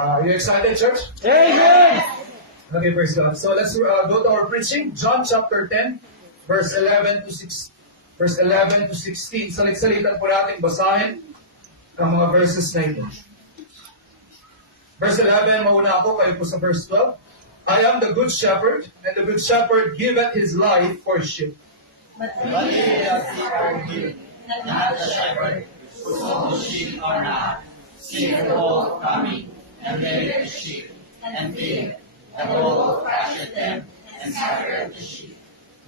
Are you excited, church? Amen! Okay, praise God. So let's go to our preaching. John chapter 10, verse 11 to 6, verse 11 to 16. Salit-salitan po natin basahin ang mga verses na ito. Verse 11, mauna ako, kayo po sa verse 12. I am the good shepherd, and the good shepherd giveth his life for sheep. But he does not give, not the shepherd, whose sheep are not, see the wolf coming, and they the sheep, and fear. The wolf crushes them, and scattereth the sheep.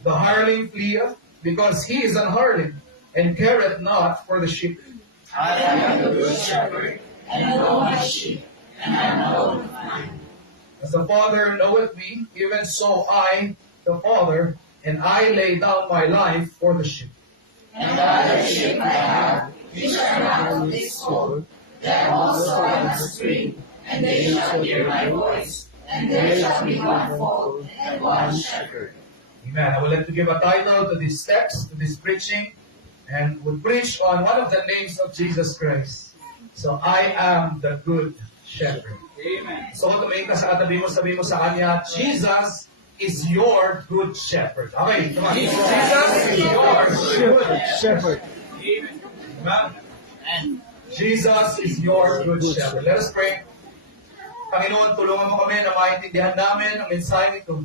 The hireling fleeth, because he is an hireling, and careth not for the sheep. I am the good shepherd, and know my sheep, and I know mine. As the Father knoweth me, even so I, the Father, and I lay down my life for the sheep. And the other sheep I have, which are not of this fold, them also I must bring, and they shall hear my voice, and there shall be one fold and one shepherd. Amen. I would like to give a title to this text, to this preaching, and we'll preach on one of the names of Jesus Christ. So, I am the good shepherd. Amen. So, tumingin ka sa katabi mo, sabi mo sa kanya, Jesus is your good shepherd. Okay, come on. Jesus is your good shepherd. Amen. And Jesus is your good shepherd. Let us pray. Panginoon, tulungan mo kami na maintindihan namin ang mensahe nito.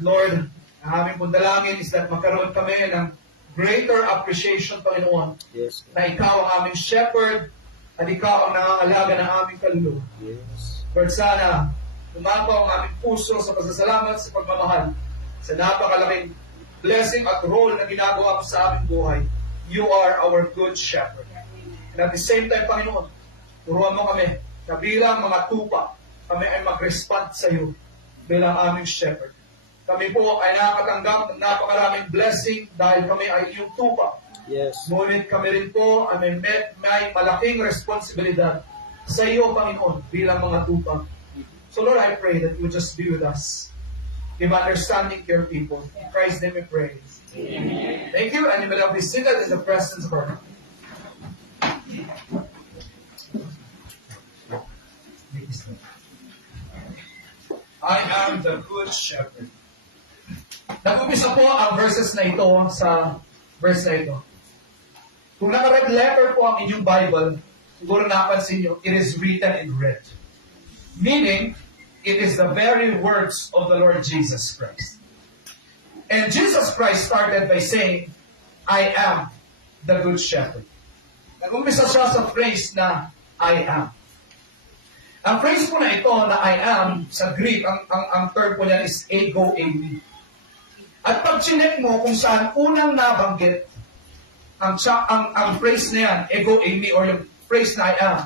Lord, ang aming pundalangin is that magkaroon kami ng greater appreciation, Panginoon, Yes. na Ikaw ang aming shepherd at Ikaw ang nangangalaga ng aming kaluluwa. Yes. Lord, sana umapaw ang aming puso sa pasasalamat sa pagmamahal sa napakalaking blessing at role na ginagawa mo sa aming buhay. You are our good shepherd. And at the same time, Panginoon, turuan mo kami na bilang mga tupa, kami ay mag-respond sa iyo bilang aming shepherd. Kami po ay nakakatanggap ng napakaraming blessing dahil kami ay iyong tupa. Yes. Ngunit kami rin po ay may malaking responsibilidad sa iyo, Panginoon, bilang mga tupa. So Lord, I pray that you just be with us. Give understanding to your people. In Christ's name we pray. Amen. Thank you, and you may now be seated in the presence of our God. I am the good shepherd. Nag-umpisa po ang verses na ito sa verse na ito. Kung naka-red letter po ang inyong Bible, siguro napansin nyo, it is written in red. Meaning, it is the very words of the Lord Jesus Christ. And Jesus Christ started by saying, I am the good shepherd. Nag-umpisa siya sa phrase na, I am. Ang phrase po na ito na I am, sa Greek, ang term po niya is ego eimi. At pag chinek mo kung saan unang nabanggit ang phrase na yan, ego eimi, or yung phrase na I am,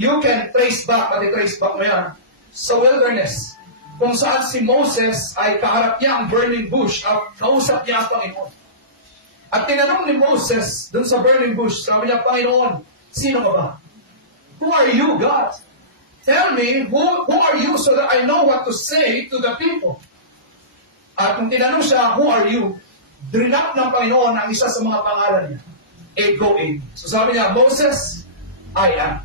you can trace back, mati-trace back mo yan, sa wilderness, kung saan si Moses ay kaharap niya ang burning bush at kausap niya ang Panginoon. At tinanong ni Moses dun sa burning bush, sabi niya, Panginoon, sino ka ba? Who are you, God? Tell me, who are you so that I know what to say to the people? At kung tinanong siya, who are you? Drinap ng Panginoon ang isa sa mga pangalan niya. Ego eimi. So sabi niya, Moses, I am.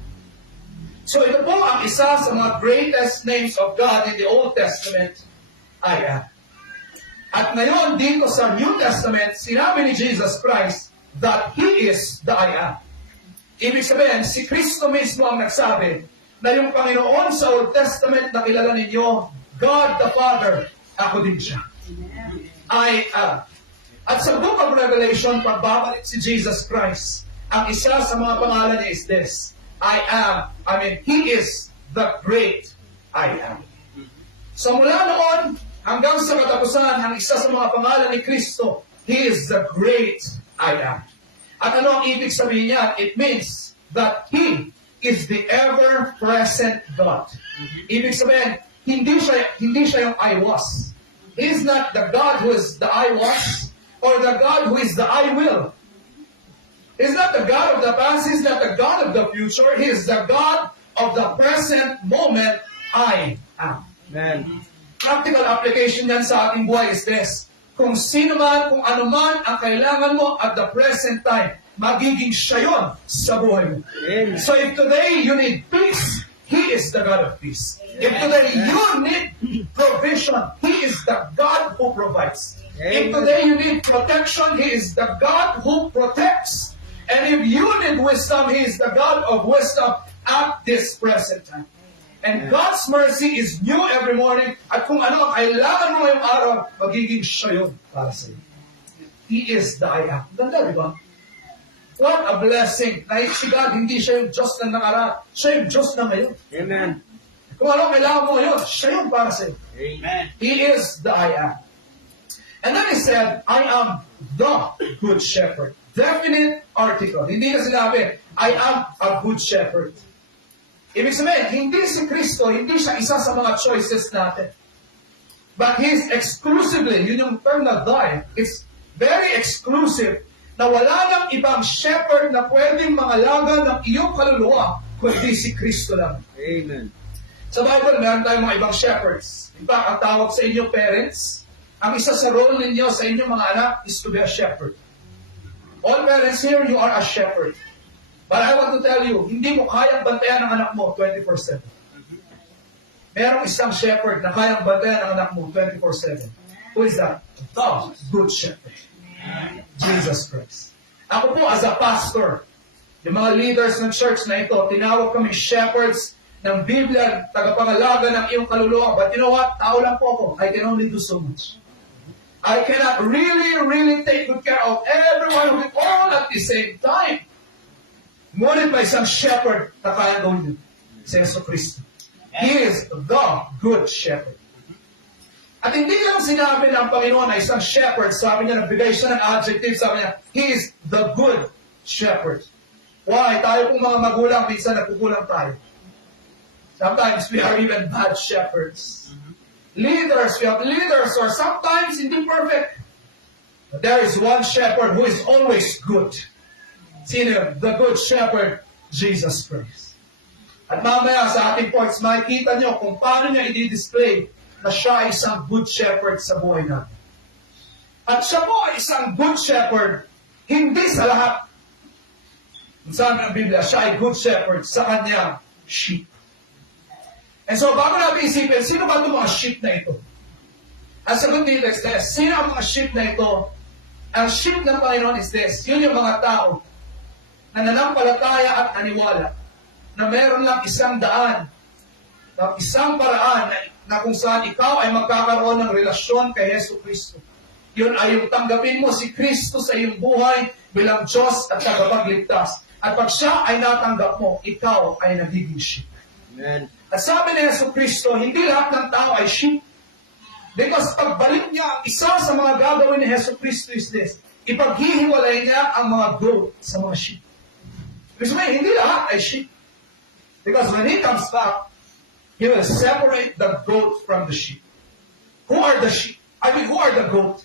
So ito po ang isa sa mga greatest names of God in the Old Testament, I am. At ngayon, dito sa New Testament, sinabi ni Jesus Christ that He is the I am. Ibig sabihin, si Kristo mismo ang nagsabi na yung Panginoon sa Old Testament na kilala ninyo, God the Father, ako din siya. I am. At sa Book of Revelation, pagbabalik si Jesus Christ, ang isa sa mga pangalan niya is this, He is the great I am. So mula noon, hanggang sa katapusan, ang isa sa mga pangalan ni Kristo, He is the great I am. At ano ang ibig sabihin niya? It means that He is the ever-present God. Ibig sabihin, hindi siya yung I was. He is not the God who is the I was, or the God who is the I will. He is not the God of the past, He is not the God of the future, He is the God of the present moment, I am. Amen. Practical application yan sa ating buhay is this. Kung sino man, kung ano man ang kailangan mo at the present time, magiging siya yun sa buhay mo. Amen. So if today you need peace, He is the God of peace. If today you need provision, He is the God who provides. If today you need protection, He is the God who protects. And if you need wisdom, He is the God of wisdom at this present time. And God's mercy is new every morning. At kung ano ang kailangan mo ngayong araw, magiging siya yun para sa iyo. He is the I am. Ganda, di ba? What a blessing. Na si God, hindi siya yung Diyos na nakaraan. Siya yung Diyos na ngayon. Amen. Kung ano ang kailangan mo ngayon, siya yun para sa iyo. Amen. He is the I am. And then He said, I am the good shepherd. Definite article. Hindi na sinabi, I am a good shepherd. Ibig sabihin, hindi si Kristo, hindi siya isa sa mga choices natin. But He is exclusively, yun yung term na die, it's very exclusive, na wala nang ibang shepherd na pwedeng mangalaga ng iyong kaluluwa, kundi si Kristo lang. Amen. Sa Bible, meron tayong mga ibang shepherds. In fact, ang tawag sa inyong parents, ang isa sa role ninyo sa inyong mga anak is to be a shepherd. All parents here, you are a shepherd. But I want to tell you, hindi mo kayang bantayan ang anak mo 24/7. Merong isang shepherd na kayang bantayan ang anak mo 24/7. Who is that? The good shepherd. Jesus Christ. Ako po as a pastor, yung mga leaders ng church na ito, tinawag kami shepherds ng Biblia, tagapangalaga ng iyong kaluluwa. But you know what? Tao lang po ako. I can only do so much. I cannot really take good care of everyone with all at the same time. Ngunit may isang shepherd na kaya gawin yun. Si Yesu Cristo. He is the good shepherd. At hindi lang sinabi ng Panginoon na isang shepherd, sabi niya, nagbigay siya ng adjective, sabi niya, He is the good shepherd. Why? Tayo pong mga magulang, minsan nagkukulang tayo. Sometimes we are even bad shepherds. Leaders, we have leaders, or sometimes hindi perfect. But there is one shepherd who is always good. Sino? The good shepherd, Jesus Christ. At mamaya sa ating points, makikita nyo kung paano niya i-display na siya ay isang good shepherd sa buhay natin. At siya po ay isang good shepherd, hindi sa lahat. Sabi ng Biblia, siya ay good shepherd sa kanyang sheep. And so, bago natin isipin, sino ba itong mga sheep na ito? Ang sagot dito is this, sino ang mga sheep na ito? Ang sheep ng Panginoon is this, yun yung mga tao na nanampalataya at naniwala na meron lang isang daan, na isang paraan na kung saan ikaw ay magkakaroon ng relasyon kay Yesu Cristo. Yun ay yung tanggapin mo si Kristo sa iyong buhay bilang Diyos at tagapagligtas. At pag siya ay natanggap mo, ikaw ay nagiging sheep. Amen. At sabi ni Yesu Cristo, hindi lahat ng tao ay sheep. Because pagbalik niya, ang isa sa mga gagawin ni Yesu Cristo is this, ipaghihiwalay niya ang mga goat sa mga sheep. Ibig sabihin, hindi lahat ay sheep. Because when He comes back, He will separate the goat from the sheep. Who are the sheep? Who are the goat?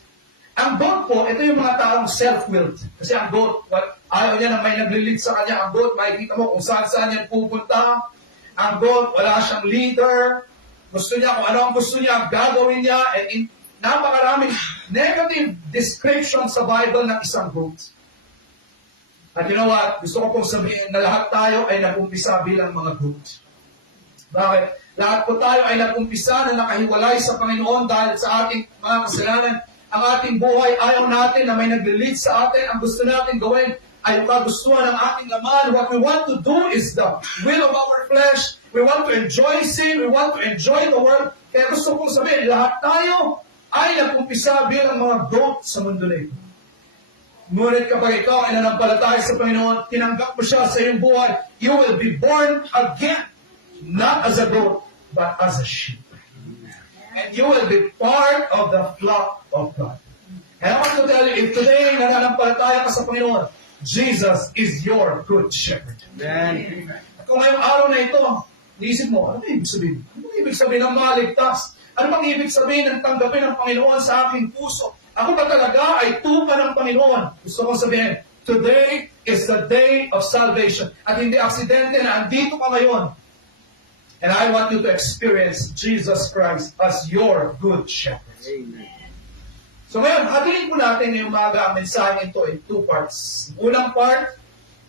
Ang goat po, ito yung mga taong self-willed. Kasi ang goat, ayaw niya na may naglilid sa kanya. Ang goat, makikita mo kung saan yan pupunta. Ang goat, wala siyang leader. Gusto niya, kung ano ang gusto niya, gagawin niya. And napakaraming negative description sa Bible ng isang goat. At you know what? Gusto ko pong sabihin na lahat tayo ay nag-umpisa bilang mga goat. Bakit? Lahat po tayo ay nag-umpisa na nakahiwalay sa Panginoon dahil sa ating mga kasalanan. Ang ating buhay, ayaw natin na may nag-lead sa atin. Ang gusto natin gawin ay yung kagustuhan ng ating laman. What we want to do is the will of our flesh. We want to enjoy sin. We want to enjoy the world. Kaya gusto kong sabihin, lahat tayo ay nag-umpisa bilang mga goat sa mundo na ito. Ngunit kapag ikaw ay nanampalataya sa Panginoon, tinanggap mo siya sa iyong buhay, you will be born again. Not as a goat, but as a sheep. And you will be part of the flock of God. And I want to tell you, if today nananampalataya ka sa Panginoon, Jesus is your good shepherd. Amen. At kung ngayong araw na ito, iisip mo, ano ibig sabihin? Ano ibig sabihin ng maligtas? Ano bang ibig sabihin ng tanggapin ng Panginoon sa aking puso? Ako ba talaga ay tupa ng Panginoon? Gusto kong sabihin, today is the day of salvation. At hindi aksidente na andito ka ngayon. And I want you to experience Jesus Christ as your good shepherd. Amen. So ngayon, hatiin po natin yung umaga ang mensahe ito in two parts. Unang part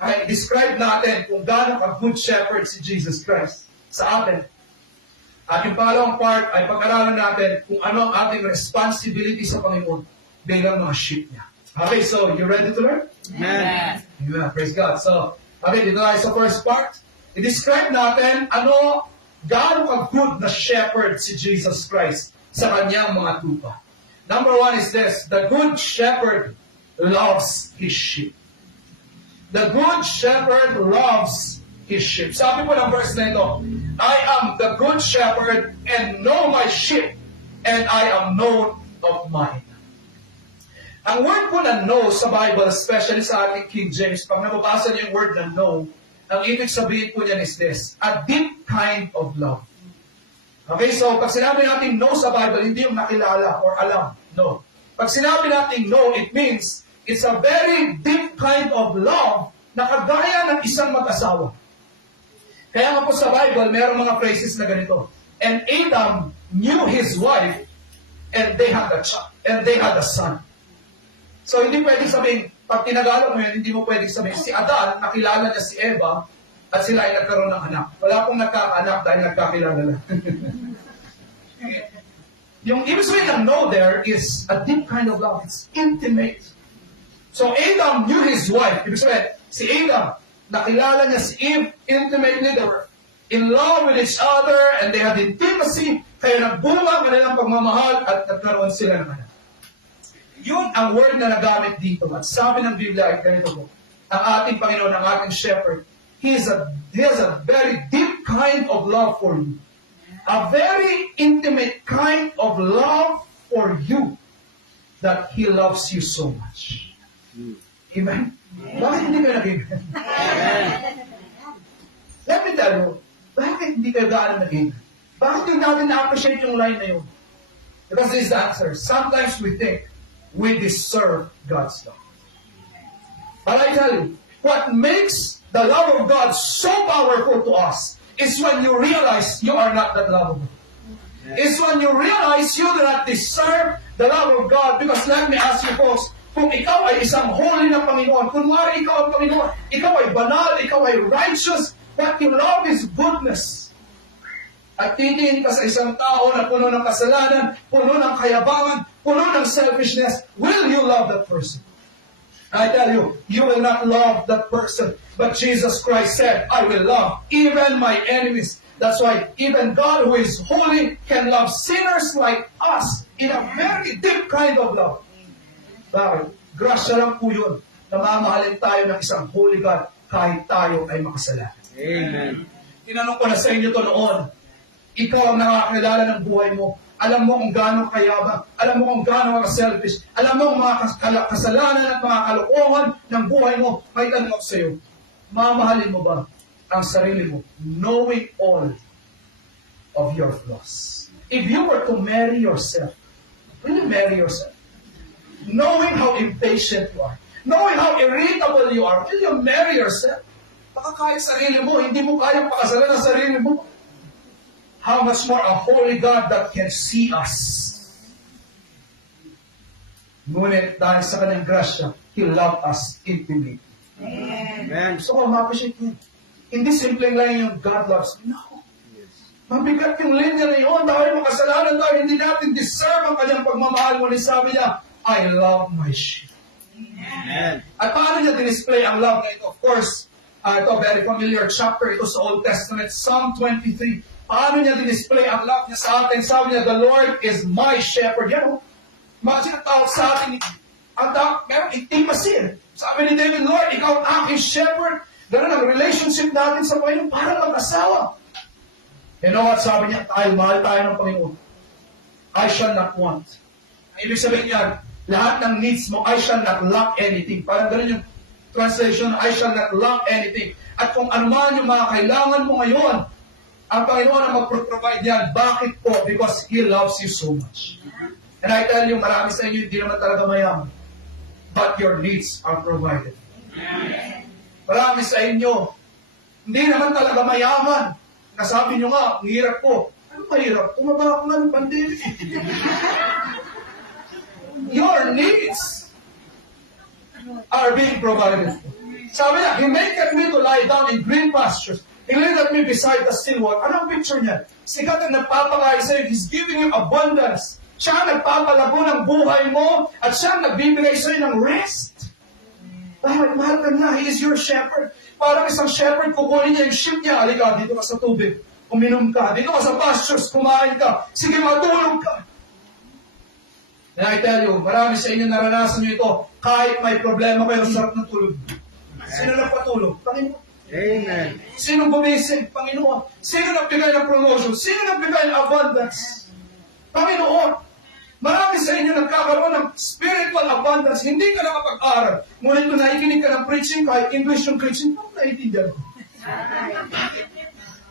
ay describe natin kung gaano ka good shepherd si Jesus Christ. sa atin. At yung pangalawang part ay pag-aralan natin kung ano ang ating responsibility sa Panginoon bilang mga sheep niya. Okay, so you ready to learn? Amen. Yeah, praise God. So, okay, dito tayo sa first part. I-describe natin gaano ka-good na shepherd si Jesus Christ sa kanyang mga tupa. Number one is this: the good shepherd loves his sheep. The good shepherd loves his sheep. Sabi po ng verse na ito, I am the good shepherd and know my sheep, and I am known of mine. Ang word po na know sa Bible, especially sa ating King James, pag nababasa niyo yung word na know, ang ibig sabihin po niyan is this: a deep kind of love. Okay, so pag sinabi natin know sa Bible, hindi yung nakilala or alam. No. Pag sinabi natin know, it means it's a very deep kind of love na kagaya ng isang mag-asawa. Kaya nga po sa Bible, mayroong mga phrases na ganito. And Adam knew his wife, and they had a son. So hindi pwedeng sabihin, pag tinagalog mo yun, hindi mo pwedeng sabihin, si Adan, nakilala niya si Eva, at sila ay nagkaroon ng anak. Wala pong nagkaanak dahil nagkakilala lang. Yung ibig sabihin ng know there is a deep kind of love. It's intimate. So Adam knew his wife. Ibig sabihin, si Adam, nakilala niya si Eve intimately. They were in love with each other and they had intimacy. Kaya nagbunga ang kanilang pagmamahal at nagkaroon sila ng anak. Yun ang word na nagamit dito. At sabi ng Biblia ay ganito po: ang ating Panginoon, ang ating shepherd, He has a very deep kind of love for you. A very intimate kind of love for you that He loves you so much. Amen? Bakit hindi kayo nag-amen? Let me tell you, bakit hindi kayo gaano nag-amen? Bakit yung natin na-appreciate yung line na yun? Because this is the answer. Sometimes we think we deserve God's love. But I tell you, what makes the love of God so powerful to us is when you realize you are not that lovable. It's when you realize you do not deserve the love of God. Because let me ask you folks, kung ikaw ay isang holy na Panginoon, kung mara ikaw ang Panginoon, ikaw ay banal, ikaw ay righteous, what you love is goodness. At titingin ka sa isang tao na puno ng kasalanan, puno ng kayabangan, puno ng selfishness, will you love that person? I tell you, you will not love that person. But Jesus Christ said, I will love even my enemies. That's why even God who is holy can love sinners like us in a very deep kind of love. Bakit? Grasya lang po yun na mamahalin tayo ng isang holy God kahit tayo ay makasalanan. Amen. Tinanong ko na sa inyo to noon. Ikaw ang nakakilala ng buhay mo. Alam mo kung gaano kayabang. Alam mo kung gaano ka selfish. Alam mo kung mga kasalanan at mga kalokohan ng buhay mo. May tanong sa iyo. Mamahalin mo ba ang sarili mo knowing all of your flaws? If you were to marry yourself, will you marry yourself? Knowing how impatient you are, knowing how irritable you are, will you marry yourself? Baka kaya sarili mo, hindi mo kayang pakasalan ang sarili mo. How much more a holy God that can see us. Ngunit dahil sa kanyang grasya, He loved us intimately. Amen. So, ma-appreciate mo. Hindi simpleng lang yung God loves me. No. Mabigat yung linya na yun. Dahil makasalanan tayo, hindi natin deserve ang kanyang pagmamahal. Ngunit sabi niya, I love my sheep. Amen. At paano niya display ang love na ito? Of course, ito very familiar chapter ito sa Old Testament, Psalm 23. Paano niya display ang love niya sa atin? Sabi niya, the Lord is my shepherd. Yan o. Imagine ang tawag sa atin, meron intimacy. Sabi ni David, Lord, ikaw ang aking shepherd. Ganun ang relationship natin sa Panginoon, parang mag-asawa. You know what? Sabi niya, mahal tayo ng Panginoon. I shall not want. Ang ibig sabihin niya, lahat ng needs mo, I shall not lack anything. Parang ganun yung translation, I shall not lack anything. At kung ano man yung mga kailangan mo ngayon, ang Panginoon ang mag-provide yan. Bakit po? Because He loves you so much. And I tell you, marami sa inyo hindi naman talaga mayaman. But your needs are provided. Marami sa inyo, hindi naman talaga mayaman. Nasabi nyo nga, ang hirap po. Ano mahirap? Tumaba ako nga ng pandemic. Your needs are being provided. Sabi niya, He maketh me to lie down in green pastures. He laid at me beside the still water. Anong picture niya? Si God ang nagpapakain sa'yo. He's giving you abundance. Siya ang nagpapalago ng buhay mo at siya ang nagbibigay sa'yo ng rest. Dahil mahal ka na, He is your shepherd. Parang isang shepherd, kukunin niya yung sheep niya. Halika, dito ka sa tubig. Uminom ka. Dito ka sa pastures, kumain ka. Sige, matulog ka. And I tell you, marami sa inyo naranasan nyo ito. Kahit may problema kayo, sarap ng tulog. Sino nagpatulog? Panginoon. Amen. Sino gumising? Panginoon. Sino nagbigay ng promotion? Sino nagbigay ng abundance? Panginoon. Marami sa inyo nagkakaroon ng spiritual abundance. Hindi ka nakapag-aral. Ngunit kung nakikinig ka ng preaching, kahit English yung preaching, paano naiintindihan ko?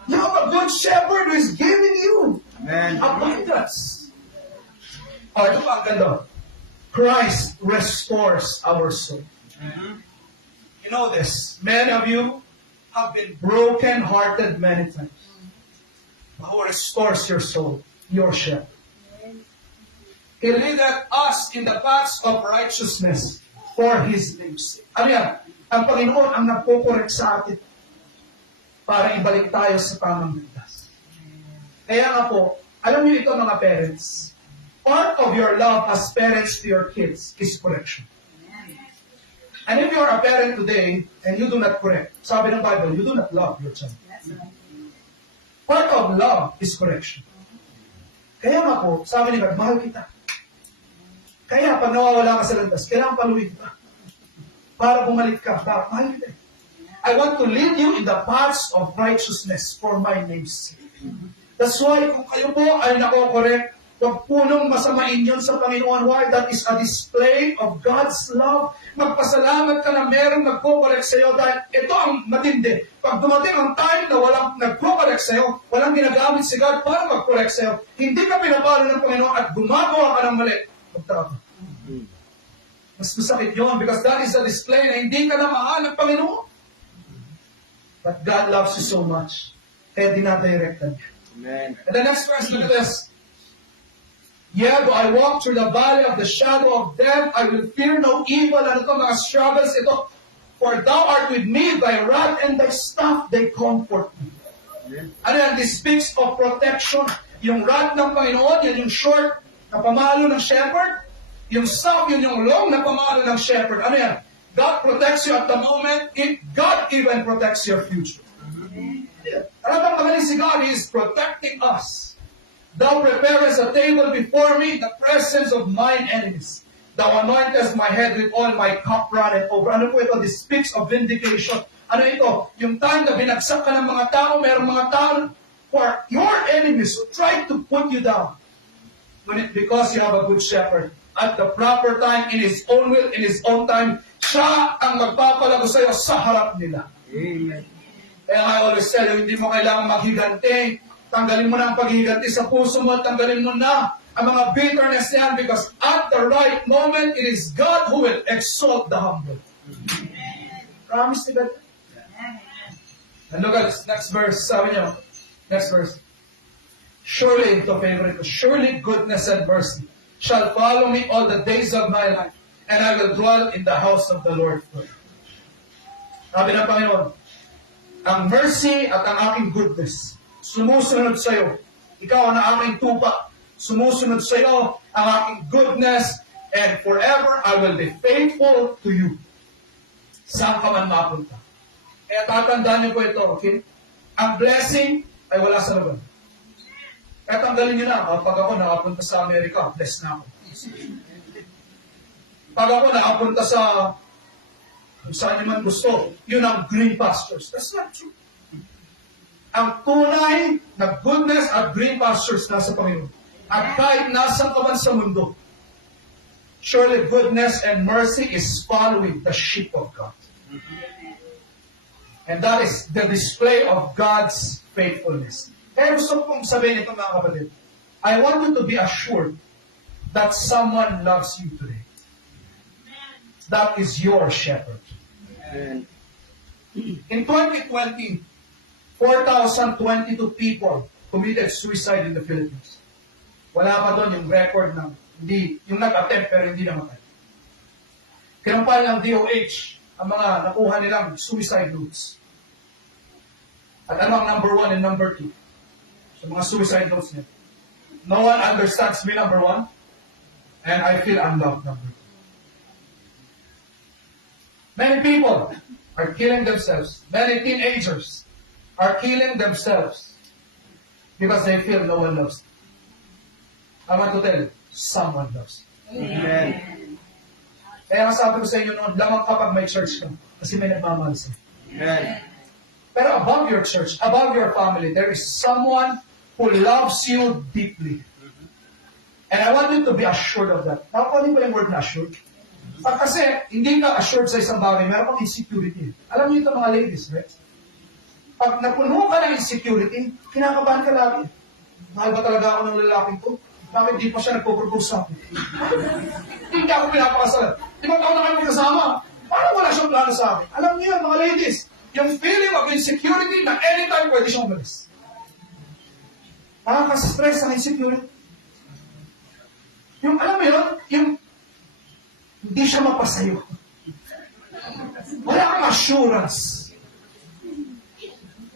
You have a good shepherd who is giving you Amen. abundance. Ito pa ang ganda. Christ restores our soul. You know this. Many of you have been broken-hearted many times. But who restores your soul? Your shepherd. He leadeth us in the paths of righteousness for His name's sake. Ano yan? Ang Panginoon ang nagpo-correct sa atin para ibalik tayo sa tamang landas. Kaya nga po, alam niyo ito mga parents, part of your love as parents to your kids is correction. And if you are a parent today and you do not correct, sabi ng Bible, you do not love your child. Part of love is correction. Kaya nga po, sabi ni God, mahal kita. Kaya pag nawawala ka sa landas, kailangan paluin ka. Para bumalik ka, para mahal kita. I want to lead you in the paths of righteousness for my name's sake. That's why kung kayo po ay nako-correct, huwag punong masamain yun sa Panginoon. Why? That is a display of God's love. Magpasalamat ka na merong nagko-correct sa'yo dahil ito ang matindi. Pag dumating ang time na walang nagko-correct sa'yo, walang ginagamit si God para mag-correct sa'yo, hindi ka pinapalo ng Panginoon at gumagawa ka ng mali. Magtaka. Mas masakit yun because that is a display na hindi ka na mahal ng Panginoon. But God loves you so much. Kaya dinadirectan niya. Amen. And the next verse, look at this. Yea, though I walk through the valley of the shadow of death, I will fear no evil. Ano ito, mga struggles ito? For thou art with me, thy rod and thy staff, they comfort me. Ano yan? This speaks of protection. Yung rod ng Panginoon, yun yung short na pamalo ng shepherd. Yung staff, yun yung long na pamalo ng shepherd. Ano yan? God protects you at the moment. God even protects your future. Ano bang magaling si God? He is protecting us. Thou preparest a table before me, the presence of mine enemies. Thou anointest my head with oil, my cup runneth over. Ano po ito? This speaks of vindication. Ano ito? Yung time na binagsak ka ng mga tao, mayroong mga tao who are your enemies who try to put you down. Because you have a good shepherd. At the proper time, in His own will, in His own time, siya ang magpapalago sa iyo sa harap nila. Amen. Kaya I always tell you, hindi mo kailangan maghiganti. Tanggalin mo na ang paghiganti sa puso mo, tanggalin mo na ang mga bitterness yan because at the right moment, it is God who will exalt the humble. Promise ni God. And look at this next verse. Sabi niyo, next verse. Surely, ito favorite ko, surely goodness and mercy shall follow me all the days of my life, and I will dwell in the house of the Lord forever. Sabi ng Panginoon, ang mercy at ang aking goodness sumusunod sa iyo. Ikaw ang aking tupa. Sumusunod sa iyo ang aking goodness, and forever I will be faithful to you. Saan ka man mapunta. Kaya tatandaan niyo po ito, okay? Ang blessing ay wala sa laban. Kaya tanggalin niyo na, pag ako nakapunta sa Amerika, blessed na ako. Pag ako nakapunta sa kung saan niyo man gusto, yun ang green pastures. That's not true. Ang tunay na goodness at green pastures nasa Panginoon. At kahit nasan ka man sa mundo, surely goodness and mercy is following the sheep of God. And that is the display of God's faithfulness. Kaya gusto kong sabihin ito mga kapatid. I want you to be assured that someone loves you today. That is your shepherd. Amen. In 2020, 4,022 people committed suicide in the Philippines. Wala pa doon yung record ng hindi, yung nag-attempt pero hindi namatay. Kinampal ng DOH ang mga nakuha nilang suicide notes. At ano ang number 1 and number 2? Sa mga suicide notes niya. No one understands me, number 1. And I feel unloved, number 2. Many people are killing themselves. Many teenagers are killing themselves because they feel no one loves them. I want to tell you, someone loves you. Amen. Kaya nga sabi ko sa inyo noon, lamang kapag may church ka, kasi may nagmamahal sa'yo. Amen. Pero above your church, above your family, there is someone who loves you deeply. And I want you to be assured of that. Nakukunin ba yung word na assured? Kasi hindi ka assured sa isang bagay, meron kang insecurity. Alam niyo ito mga ladies, right? Pag napuno ka ng insecurity, kinakabahan ka lagi. Mahal ba talaga ako ng lalaking to? Bakit di pa siya nagpo-propose sa akin? Hindi ako pinapakasalan. 5 taon na kayo magkasama. Parang wala siyang plano sa akin. Alam niyo yan, mga ladies, yung feeling of insecurity na anytime pwede siyang umalis. Nakaka-stress ang insecurity. Yung, alam mo yun, yung hindi siya mapasayo. Wala kang assurance.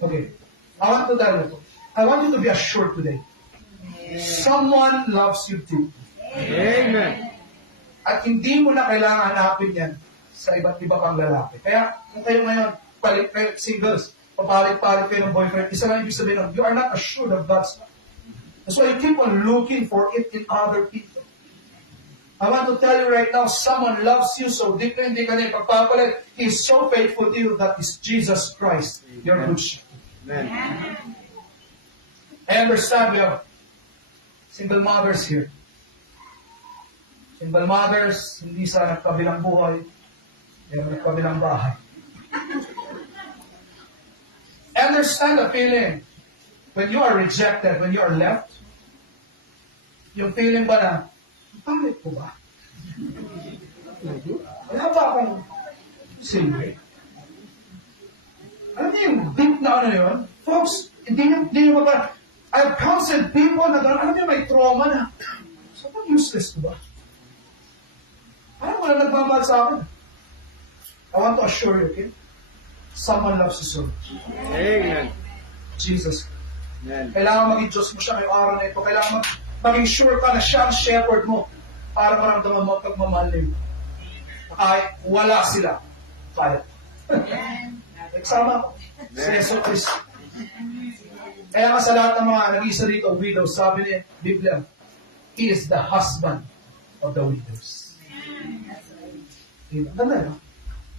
Okay. I want to tell you. I want you to be assured today. Someone loves you too. Amen. At hindi mo na kailangan hanapin yan sa iba't iba pang lalaki. Kaya kung kayo ngayon, palit kayo, singles, papalit-palit kayo ng boyfriend, isa lang ibig sabihin ng, you are not assured of God's love. That's why you keep on looking for it in other people. I want to tell you right now, someone loves you so deeply, hindi ka na ipagpapalit. He is so faithful to you, that is Jesus Christ, your good shepherd. Amen. I understand we have single mothers here. Single mothers, hindi sa nagkabilang buhay, pero nagkabilang bahay. I understand the feeling when you are rejected, when you are left. Yung feeling ba na, pangit ko ba? Wala ba akong single? Alam niyo yung deep na ano yun? Folks, hindi niyo ba I've counseled people na gano'n, alam niyo may trauma na. So, pag useless ko ba? Parang wala nagmamahal sa akin. I want to assure you, okay? Someone loves you so much. Amen. Jesus. Amen. Kailangan maging Diyos mo siya ngayong araw na ito. Kailangan maging sure ka na siya ang shepherd mo para maramdaman mo ang pagmamahal niyo. Kahit wala sila, kaya. Nagsama ko. Si Jesus Christ. Kaya nga sa lahat ng mga nag-iisa dito, widows, sabi ni Biblia, He is the husband of the widows. Ganda, no?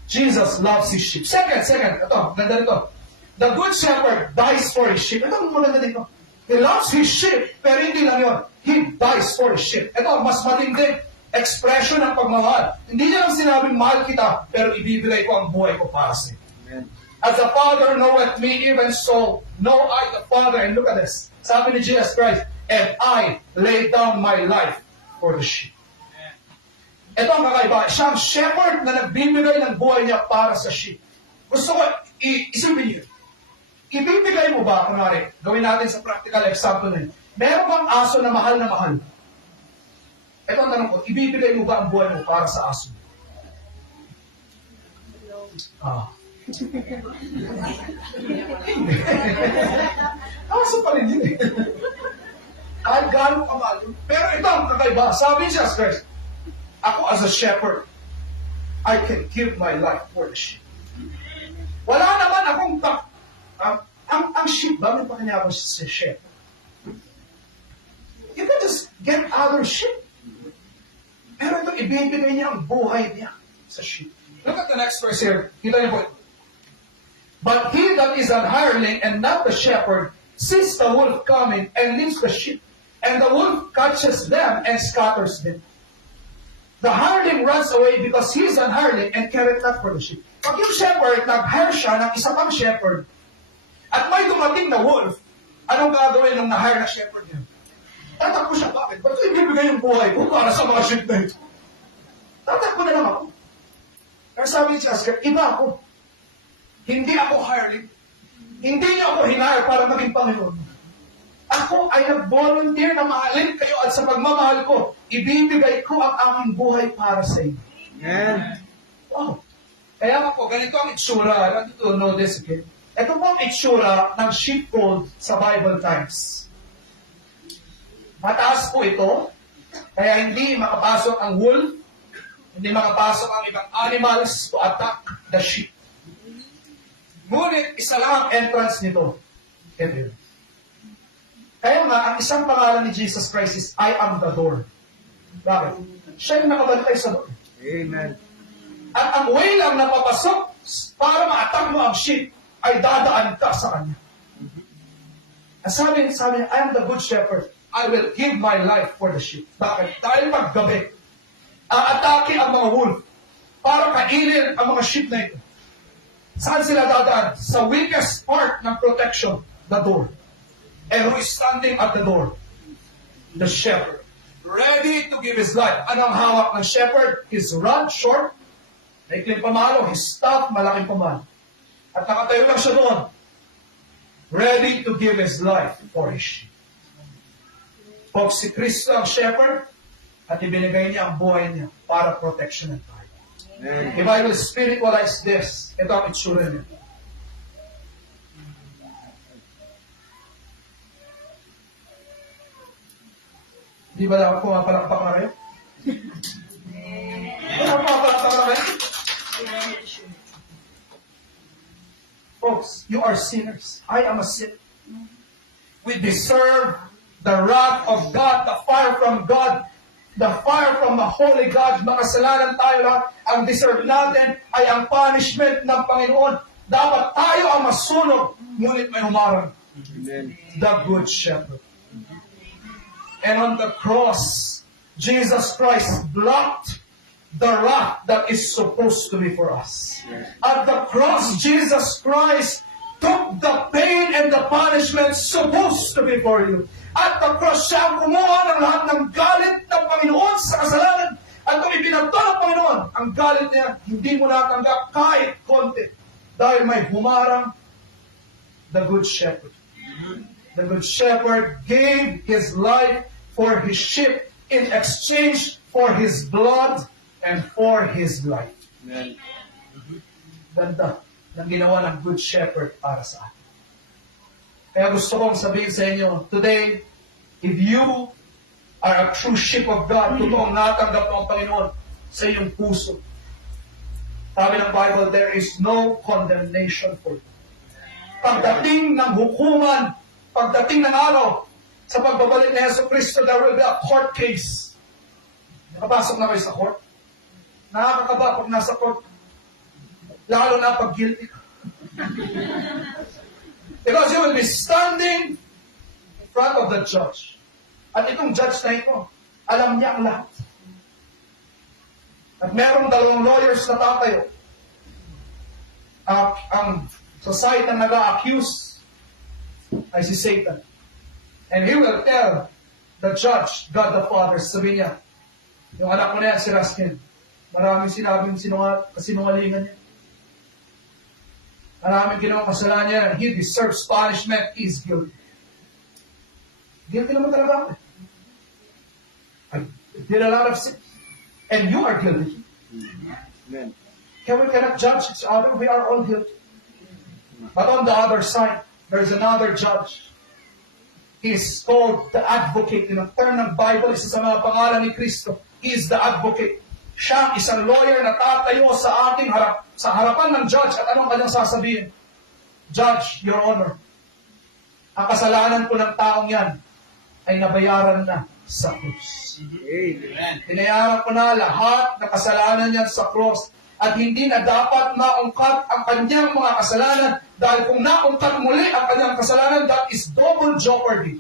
Jesus loves His sheep. Second, ito, ganda nito. The good shepherd dies for his sheep. Ito, maganda dito. He loves his sheep, pero hindi lang yun. He dies for his sheep. Ito, mas matinding expression ng pagmamahal. Hindi niya lang sinabing, mahal kita, pero ibibigay ko ang buhay ko para sa iyo. Amen. As the Father knoweth me, even so know I the Father. And look at this. Sabi ni Jesus Christ, and I lay down my life for the sheep. Ito ang kakaiba. Siya ang shepherd na nagbibigay ng buhay niya para sa sheep. Gusto ko, isipin niyo. Ibibigay mo ba, kunwari, gawin natin sa practical example na yun. Meron bang aso na mahal na mahal? Ito ang tanong ko, ibibigay mo ba ang buhay mo para sa aso? Aso pa rin yun eh. Kahit gano'ng kamahal. Pero ito ang kakaiba. Sabi ni Jesus Christ, ako as a shepherd, I can give my life for the sheep. Wala naman akong ang sheep, bakit pa kanya ako sa shepherd? You can just get other sheep. Pero ito, ibibigay niya ang buhay niya sa sheep. Look at the next verse here. Kita niyo po. But he that is an hireling and not the shepherd sees the wolf coming and leaves the sheep. And the wolf catches them and scatters them. The hireling runs away because he is an hireling and careth not for the sheep. Pag yung shepherd, nag-hire siya ng isa pang shepherd, at may dumating na wolf, anong gagawin ng na-hire na shepherd niya? Tatakbo siya, bakit? Ba't ibibigay yung buhay ko para sa mga sheep na ito? Tatakbo na lang ako. Pero sabi ni Jesus, iba ako. Hindi ako hireling. Hindi niyo ako hinire para maging Panginoon. Ako ay nag-volunteer na mahalin kayo at sa pagmamahal ko, ibibigay ko ang aming buhay para sa inyo. Amen. Wow. Kaya nga po, ganito ang itsura. I want you to know this, okay? Ito po ang itsura ng sheepfold sa Bible times. Mataas po ito, kaya hindi makapasok ang wool, hindi makapasok ang ibang animals to attack the sheep. Ngunit isa lang ang entrance nito. Ito yun. Kaya nga, ang isang pangalan ni Jesus Christ is, I am the door. Bakit? Siya yung nakabantay sa door. Amen. At ang way lang na papasok para ma-attack mo ang sheep ay dadaan ka sa kanya. At sabi niya, I am the good shepherd. I will give my life for the sheep. Bakit? Dahil paggabi, aatake ang mga wolf para kainin ang mga sheep na ito. Saan sila dadaan? Sa weakest part ng protection, the door. And who is standing at the door? The shepherd. Ready to give his life. Anong hawak ng shepherd? His rod, short, maikling pamalo. His staff, malaking pamalo. At nakatayo lang siya doon. Ready to give his life for his sheep. Folks, si Kristo ang shepherd at ibinigay niya ang buhay niya para protection tayo. If I will spiritualize this, ito ang itsura niya. Di ba dapat pumapalakpak na kayo? Pumapalakpak na kayo? Folks, you are sinners. I am a sinner. We deserve the wrath of God, the fire from God, the fire from the Holy God. Makasalanan tayo lahat. Ang deserve natin ay ang punishment ng Panginoon. Dapat tayo ang masunog, ngunit may humarang. The Good Shepherd. And on the cross, Jesus Christ blocked the wrath that is supposed to be for us. At the cross, Jesus Christ took the pain and the punishment supposed to be for you. At the cross, siya ang kumuha ng lahat ng galit ng Panginoon sa kasalanan. At kung ibinagto ng Panginoon, ang galit niya, hindi mo natanggap kahit konti. Dahil may humarang the Good Shepherd. The Good Shepherd gave His life for His sheep in exchange for His blood and for His life. Amen. Ganda ng ginawa ng Good Shepherd para sa atin. Kaya gusto kong sabihin sa inyo, today, if you are a true sheep of God, totoong natanggap ng Panginoon sa iyong puso. Sabi ng Bible, there is no condemnation for you. Pagdating ng hukuman, pagdating ng araw, sa pagbabalik ni Yesu Cristo, there will be a court case. Nakapasok na kayo sa court? Nakakakaba pag nasa court. Lalo na pag guilty ka. Because you will be standing in front of the judge. At itong judge na ito, alam niya ang lahat. At merong dalawang lawyers na tatayo. Ang society na nag-accuse ay si Satan. And he will tell the judge, God the Father, sabi niya, yung anak ko na yan, si Raskin, maraming sinabing kasinungalingan niya. Maraming ginawang kasalanan niya, he deserves punishment, he is guilty. Guilty naman talaga ako. I did a lot of sin. And you are guilty. Amen. We cannot judge each other, we are all guilty. But on the other side, there is another judge. He is called the advocate. In ang term ng Bible, isa sa mga pangalan ni Kristo, he is the advocate. Siya isang lawyer na tatayo sa ating sa harapan ng judge at anong kanyang sasabihin? Judge, Your Honor, ang kasalanan po ng taong yan ay nabayaran na sa krus. Amen. Binayaran ko na lahat ng kasalanan niyan sa cross at hindi na dapat maungkat ang kanyang mga kasalanan dahil kung naungkat muli ang kanyang kasalanan, that is double jeopardy.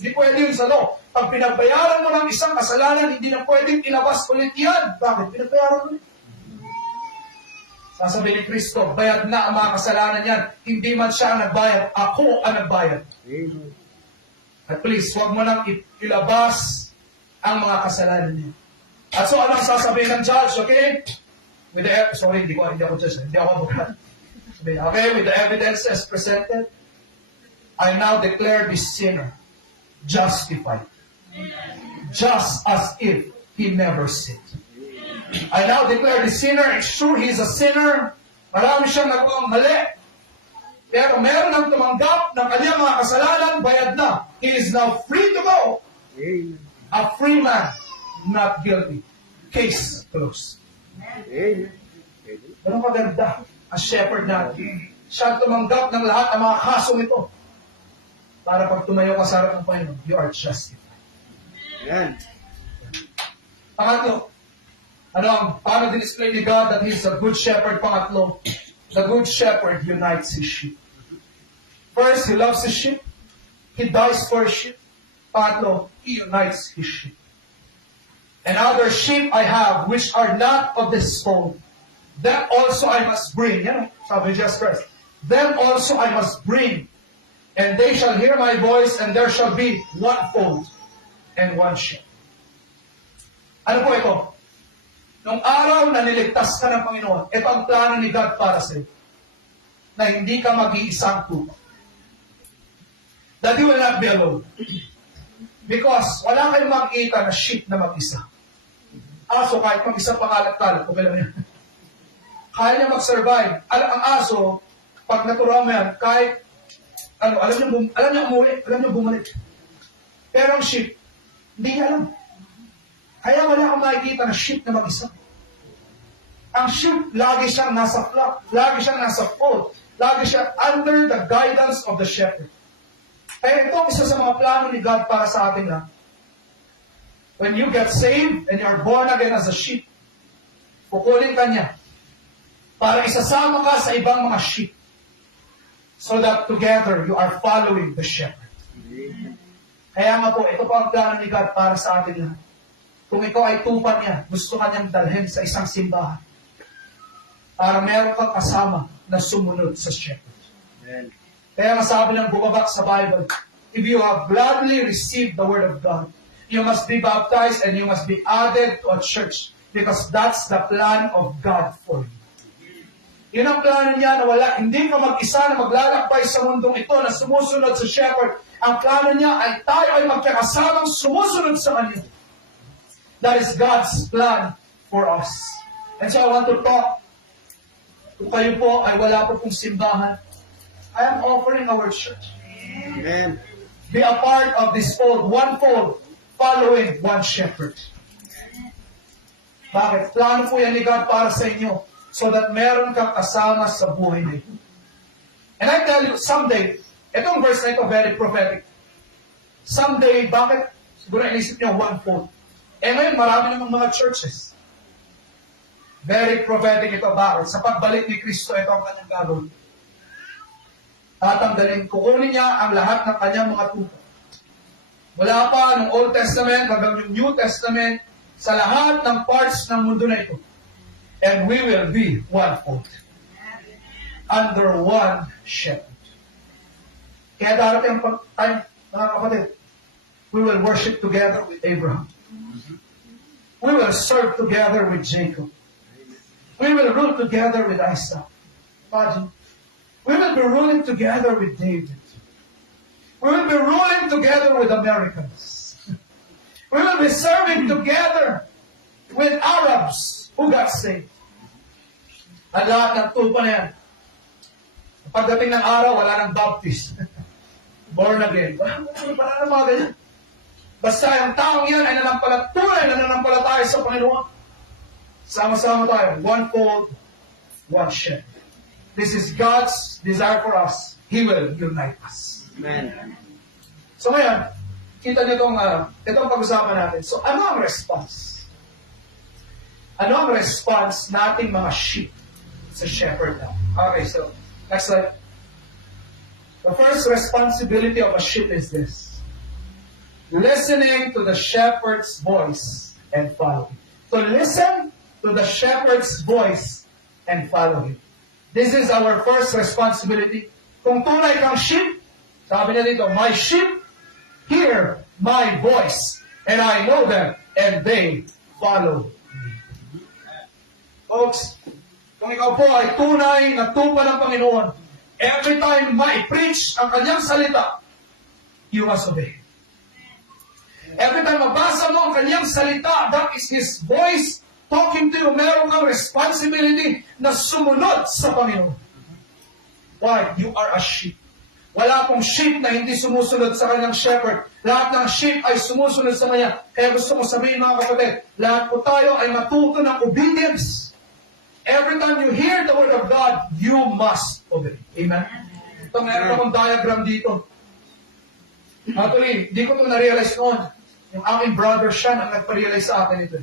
Hindi pwede yun sa law. Pag pinagbayaran mo ng isang kasalanan, hindi na pwedeng ilabas ulit yan. Bakit? Pinagbayaran ulit. Sasabihin ni Kristo, bayad na ang mga kasalanan yan. Hindi man siya ang nagbayad. Ako ang nagbayad. Amen. At please, huwag mo nang ilabas ang mga kasalanan niya. At so, anong sasabihin ng judge, okay? With the, hindi ako judge, hindi ako abogado. Okay, with the evidences presented, I now declare this sinner justified. Just as if he never sinned. I now declare the sinner, it's true, he's a sinner. Marami siyang nagawang mali. Pero meron ang tumanggap ng kanyang mga kasalanan, bayad na. He is now free to go. Amen. A free man, not guilty. Case closed. Amen. Ganun kaganda ang shepherd natin. Siya ang tumanggap ng lahat ng mga kasong ito. Para pag tumayo ka sa harap ng Panginoon, you are justified. Amen. Pangatlo, paano din-display ni God that He is a good shepherd? Pangatlo, the good shepherd unites His sheep. First, He loves His sheep. He dies for His sheep. Pangatlo, He unites His sheep. And other sheep I have, which are not of this fold, them also I must bring. Yan, sabi ni Jesus Christ. Them also I must bring. And they shall hear my voice, and there shall be one fold and one sheep. Ano po ito? Nung araw na niligtas ka ng Panginoon, ito ang plano ni God para sa iyo. Na hindi ka mag-iisang tupa. That you will not be alone. Because wala kayong makikita na sheep na mag-isa. Aso, kahit mag-isa pangalat-kalat, okay lang yan. Kaya niya mag-survive. Ang aso, pag naturuan mo yan, kahit, alam niya umuwi, alam niya bumalik. Pero ang sheep, hindi niya alam. Kaya wala akong makikita na sheep na mag-isa. Ang sheep, lagi siyang nasa flock, lagi siyang nasa fold, lagi siyang under the guidance of the shepherd. Kaya ito isa sa mga plano ni God para sa atin lang. When you get saved and you're born again as a sheep, kukunin ka niya para isasama ka sa ibang mga sheep so that together you are following the shepherd. Kaya nga po, ito po ang plano ni God para sa atin lang. Kung ikaw ay tupa niya, gusto ka niyang dalhin sa isang simbahan para meron kang kasama na sumunod sa shepherd. Amen. Kaya nga sabi ng bumabak sa Bible, if you have gladly received the Word of God, you must be baptized and you must be added to a church because that's the plan of God for you. Yun ang plano niya na wala, hindi ka mag-isa na maglalakbay sa mundong ito na sumusunod sa shepherd. Ang plano niya ay tayo ay magkakasamang sumusunod sa Kanya. That is God's plan for us. And so I want to talk. Kung kayo po ay wala po pong simbahan, I am offering our church. Amen. Be a part of this fold, one fold, following one shepherd. Bakit? Plano po yan ni God para sa inyo so that meron kang kasama sa buhay na ito. And I tell you, someday, itong verse na ito, very prophetic. Someday, bakit? Siguro inisip niyo, one fold. Eh ngayon, marami namang mga churches. Very prophetic ito. Bakit? Sa pagbalik ni Kristo, ito ang kanyang gagawin. Tatanggalin, kukunin niya ang lahat ng kanyang mga tupa. Mula pa ng Old Testament hanggang yung New Testament, sa lahat ng parts ng mundo na ito. And we will be one fold. Under one shepherd. Kaya darating ang time, mga kapatid, we will worship together with Abraham. We will serve together with Jacob. We will rule together with Isaac. Imagine. We will be ruling together with David. We will be ruling together with Americans. We will be serving together with Arabs who got saved. At lahat ng tupa na yan. Pagdating ng araw, wala nang Baptist. Born again. Wala nang mga ganyan. Basta yung taong yan ay tunay na nanampalataya sa Panginoon. Sama-sama tayo. One fold, one shepherd. This is God's desire for us. He will unite us. Amen. So ngayon, kita niyo itong pag-usapan natin. So ano ang response? Ano ang response nating mga sheep sa shepherd now? Okay, so next slide. The first responsibility of a sheep is this. Listening to the shepherd's voice and following. To listen to the shepherd's voice and follow him. This is our first responsibility. Kung tunay kang sheep, sabi na dito, my sheep hear my voice, and I know them, and they follow me. Folks, kung ikaw po ay tunay na tupa ng Panginoon, every time ma-preach ang kanyang salita, you must obey. Every time mabasa mo ang kanyang salita, that is His voice talking to you, meron kang responsibility na sumunod sa Panginoon. Why? You are a sheep. Wala pong sheep na hindi sumusunod sa kanyang shepherd. Lahat ng sheep ay sumusunod sa kanya. Kaya gusto ko sabihin mga kapatid, lahat po tayo ay matuto ng obedience. Every time you hear the word of God, you must obey. Amen? Ito, meron akong diagram dito. Actually, di ko ito na-realize noon. Yung aking brother Sean ang nagpa-realize sa akin ito.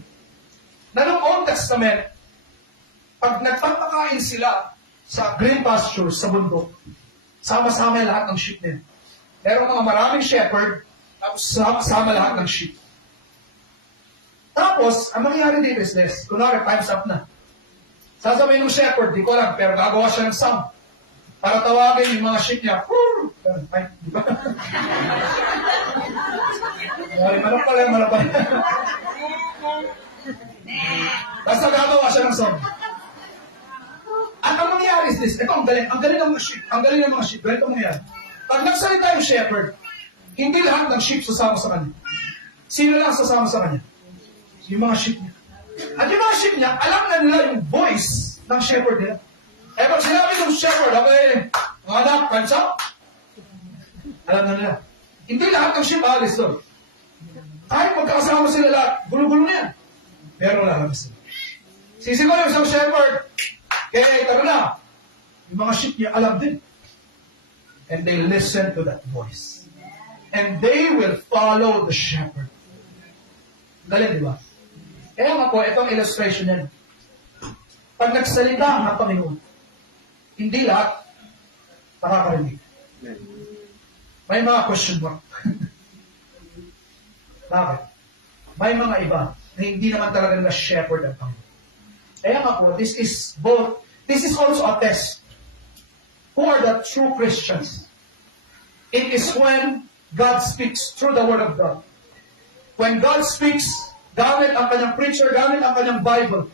Na noong Old Testament, pag nagpapakain sila sa green pastures, sa bundok, sama-sama yung lahat ng sheep nila. Meron mga maraming shepherd, tapos sama-sama lahat ng sheep. Tapos, ang mangyayari dito is this. Kunwari, time's up na. Sasabihin ng shepherd, di ko alam, pero gagawa siya ng sound. Para tawagin yung mga sheep niya. Ay, di ba? Manok pala yung manok pala. Tapos gagawa siya ng sound. At ang mangyayari is this, ito ang galing ng mga sheep, ganito mangyayari. Pag nagsalita yung shepherd, hindi lahat ng sheep sasama sa kanya. Sino lang sasama sa kanya? Yung mga sheep niya. At yung mga sheep niya, alam na nila yung voice ng shepherd nila. Eh pag sinabi ng shepherd, okay, mga anak, time's up. Alam na nila. Hindi lahat ng sheep alis doon. Kahit magkakasama sila lahat, gulo-gulo na yan. Pero lalabas sila. Sisigaw yung isang shepherd, kaya tara na. Yung mga sheep niya alam din. And they listen to that voice. And they will follow the shepherd. Galing, di ba? Kaya nga po, itong illustration yan. Pag nagsalita ang Panginoon, hindi lahat nakakarinig. May mga question mark. Bakit? May mga iba na hindi naman talaga nila shepherd ang Panginoon. Kaya nga po, this is also a test. Who are the true Christians? It is when God speaks through the Word of God. When God speaks, gamit ang kanyang preacher, gamit ang kanyang Bible,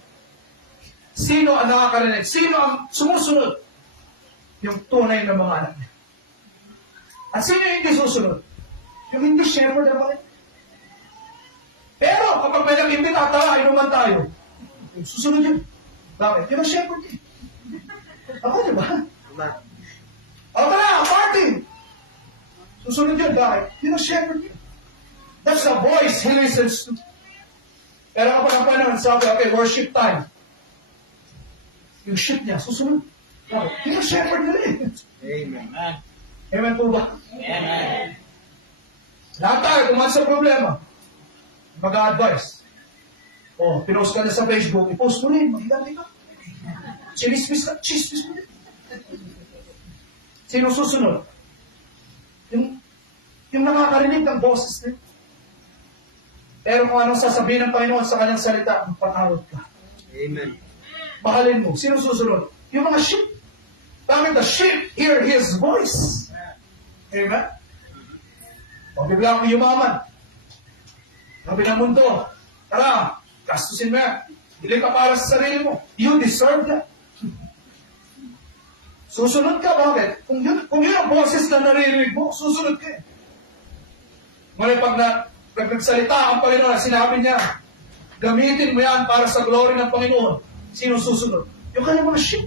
sino ang nakakarinig? Sino ang sumusunod? Yung tunay na mga anak niya. At sino yung hindi susunod? Yung hindi shepherd na bakit? Pero kapag may nag-imbita, tara, inuman tayo. Susunod yun. Bakit? Yun ang shepherd eh. Ako, di ba? O tara, party! Susunod yun. Bakit? Yun ang shepherd eh. That's the voice he listens to. Pero kapag ang panahon sabi, okay, worship time. Yung sheep niya, susunod. Bakit? Yun ang shepherd nila eh. Amen. Amen po ba? Amen. Lahat tayo, kung man sa problema, mag-a-advise. O, pinost ka na sa Facebook, i-post mo rin, mag-igalay ka. Chismis mo rin. Sino susunod? Yung nakakarinig ng boses nila. Pero kung anong sasabihin ng Panginoon sa kanyang salita, magpatawad ka. Amen. Mahalin mo. Sino susunod? Yung mga sheep. Dahil the sheep hear His voice. Amen? O bigla akong yumaman. Sabi ng mundo, tara, gastusin mo yan. Bili ka para sa sarili mo. You deserve that. Susunod ka, bakit? Kung yun ang boses na naririnig mo, susunod ka eh. Ngunit pag nagsalita ang Panginoon, sinabi niya, gamitin mo yan para sa glory ng Panginoon. Sino susunod? Yung kanyang mga sheep.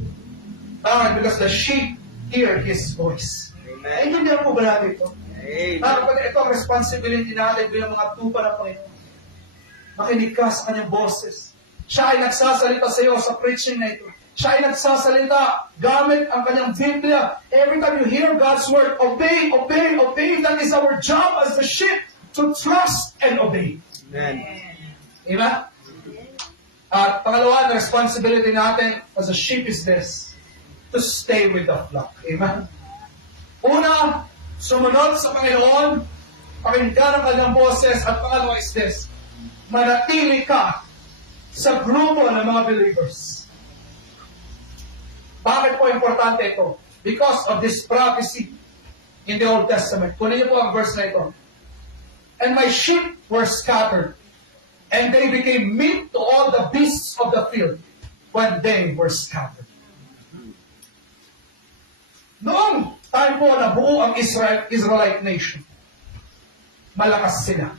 Bakit? Because the sheep hear His voice. Ay, hindi po ba natin ito? Ito ang responsibility natin bilang mga tupa ng Panginoon. Makinig ka sa kanyang boses. Siya ay nagsasalita sa iyo sa preaching na ito. Siya ay nagsasalita gamit ang kanyang Biblia. Every time you hear God's word, obey, obey, obey. That is our job as the sheep, to trust and obey. Amen. Diba? At pangalawa, the responsibility natin as a sheep is this, to stay with the flock. Amen? Una, sumunod sa Panginoon, pakinggan ang kanyang boses, at pangalawa is this, manatili ka sa grupo ng mga believers. Bakit po importante ito? Because of this prophecy in the Old Testament. Kunin niyo po ang verse na ito. And my sheep were scattered, and they became meat to all the beasts of the field when they were scattered. Noong time po na buo ang Israelite nation, malakas sila.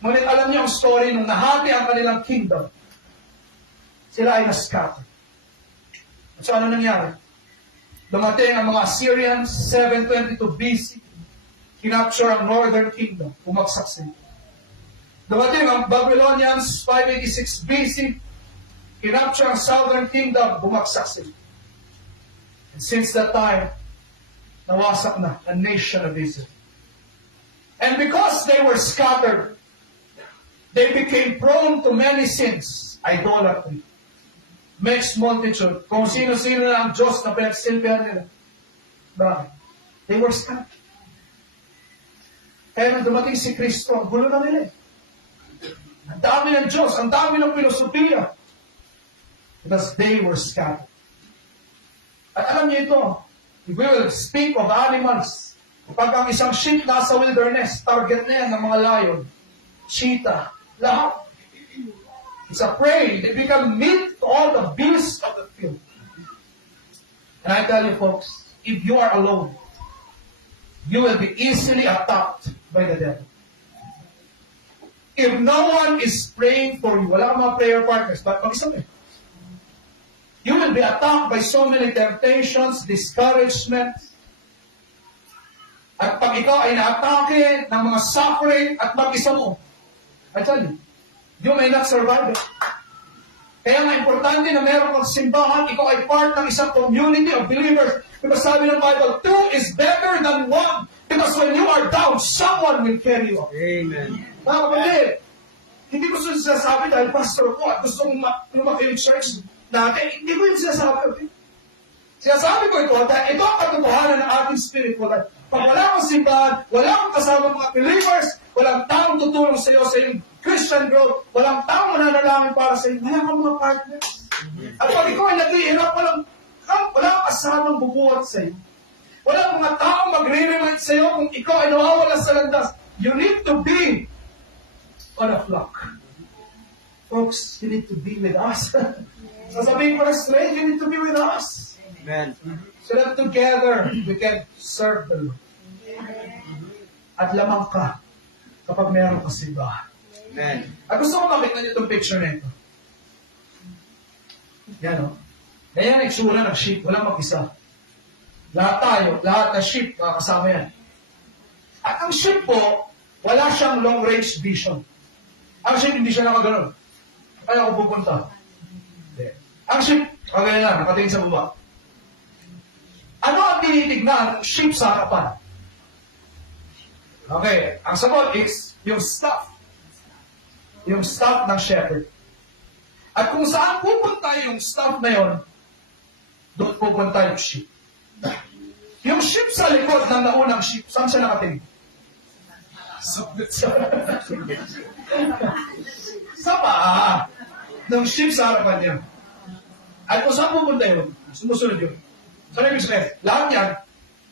Ngunit alam niyo ang story nung nahati ang kanilang kingdom, sila ay na-scatter. At so ano nangyari? Dumating ang mga Assyrians, 722 BC. Kinapture ang Northern Kingdom. Bumagsak sila. Dumating ang Babylonians, 586 BC. Kinapture ang Southern Kingdom. Bumagsak sila. And since that time, nawasak na ang nation of Israel. And because they were scattered, they became prone to many sins. Idolatry. Mixed multitude. Kung sino-sino na ang Diyos na pinagsilbihan nila. Bakit? They were scattered. Kaya nung dumating si Kristo, ang gulo na nila. Ang dami ng Diyos, ang dami ng filosofiya. Because they were scattered. At alam niyo ito, if we will speak of animals, pag ang isang sheep nasa wilderness, target na yan ng mga lion, cheetah, lahat. It's a prey. They become meat to all the beasts of the field. And I tell you folks, if you are alone, you will be easily attacked by the devil. If no one is praying for you, wala kang mga prayer partners, but mag-isa mo. You will be attacked by so many temptations, discouragement. At pag ikaw ay na-atake ng mga suffering at mag-isa mo, I tell you may not survive it. Kaya nga importante na meron kang simbahan, ikaw ay part ng isang community of believers. Because sabi ng Bible, 2 is better than 1. Because when you are down, someone will carry you up. Amen. Mga kapatid, hindi ko sinasabi dahil pastor ko at gusto kong makinig church natin. Hindi ko yung sinasabi. Sinasabi ko ito dahil ito ang katotohanan ng ating spiritual life. Pag wala kang simbahan, wala kang kasama mga believers, walang taong tutulong sa iyo sa iyong Christian growth, walang taong mananalangin para sa iyo, wala kang mga partners. At pag ikaw ay naghihirap, wala kang kasamang bubuhat sa iyo. Walang mga taong magre-remind sa iyo kung ikaw ay nawawala sa landas. You need to be on a flock. Folks, you need to be with us. Sasabihin ko na straight, you need to be with us. Amen. So that together, we can serve the Lord. At lamang ka kapag meron ka simbahan. Amen. At gusto ko makita niyo itong picture na ito. Yan o. Ganyan ang itsura ng sheep. Walang mag-isa. Lahat tayo, lahat na sheep, kasama yan. At ang sheep po, wala siyang long-range vision. Ang sheep, hindi siya nakaganon. Kaya ako pupunta. Hindi. Ang sheep, kagaya nakatingin sa baba. Ano ang tinitignan ng sheep sa harapan? Okay, ang sagot is yung staff. Yung staff ng shepherd. At kung saan pupunta yung staff na yon, doon pupunta yung sheep. Yung sheep sa likod ng naunang sheep, saan siya nakatingin? Sa paa ng sheep sa harapan niya. At kung saan pupunta yun, sumusunod yun. So, ibig sabihin, lahat yan,